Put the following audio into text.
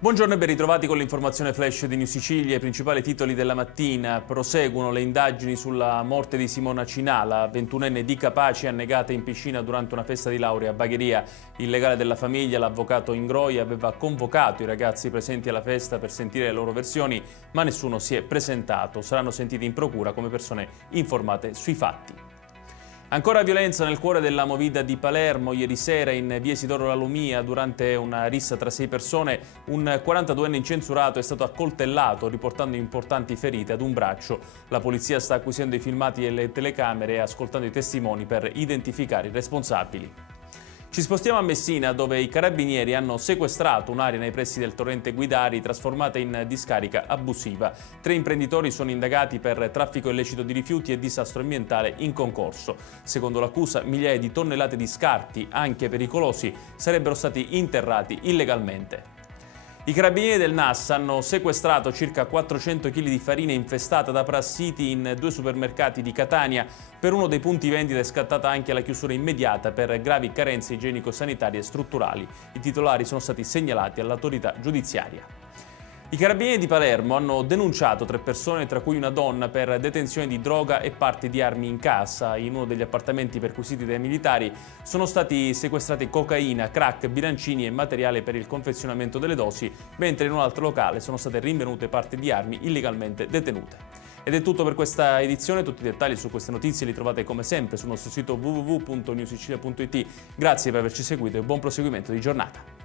Buongiorno e ben ritrovati con l'informazione flash di New Sicilia. I principali titoli della mattina: proseguono le indagini sulla morte di Simona Cinà, la 21enne di Capaci annegata in piscina durante una festa di laurea a Bagheria. Il legale della famiglia, l'avvocato Ingroi, aveva convocato i ragazzi presenti alla festa per sentire le loro versioni, ma nessuno si è presentato. Saranno sentiti in procura come persone informate sui fatti. Ancora violenza nel cuore della movida di Palermo. Ieri sera in via Isidoro La Lumia, durante una rissa tra 6 persone, un 42enne incensurato è stato accoltellato, riportando importanti ferite ad un braccio. La polizia sta acquisendo i filmati e le telecamere e ascoltando i testimoni per identificare i responsabili. Ci spostiamo a Messina, dove i carabinieri hanno sequestrato un'area nei pressi del torrente Guidari trasformata in discarica abusiva. 3 imprenditori sono indagati per traffico illecito di rifiuti e disastro ambientale in concorso. Secondo l'accusa, migliaia di tonnellate di scarti, anche pericolosi, sarebbero stati interrati illegalmente. I carabinieri del NAS hanno sequestrato circa 400 kg di farina infestata da parassiti in 2 supermercati di Catania. Per uno dei punti vendita è scattata anche la chiusura immediata per gravi carenze igienico-sanitarie e strutturali. I titolari sono stati segnalati all'autorità giudiziaria. I carabinieri di Palermo hanno denunciato 3 persone, tra cui una donna, per detenzione di droga e parti di armi in casa. In uno degli appartamenti perquisiti dai militari sono stati sequestrati cocaina, crack, bilancini e materiale per il confezionamento delle dosi, mentre in un altro locale sono state rinvenute parti di armi illegalmente detenute. Ed è tutto per questa edizione. Tutti i dettagli su queste notizie li trovate come sempre sul nostro sito www.newsicilia.it. Grazie per averci seguito e buon proseguimento di giornata.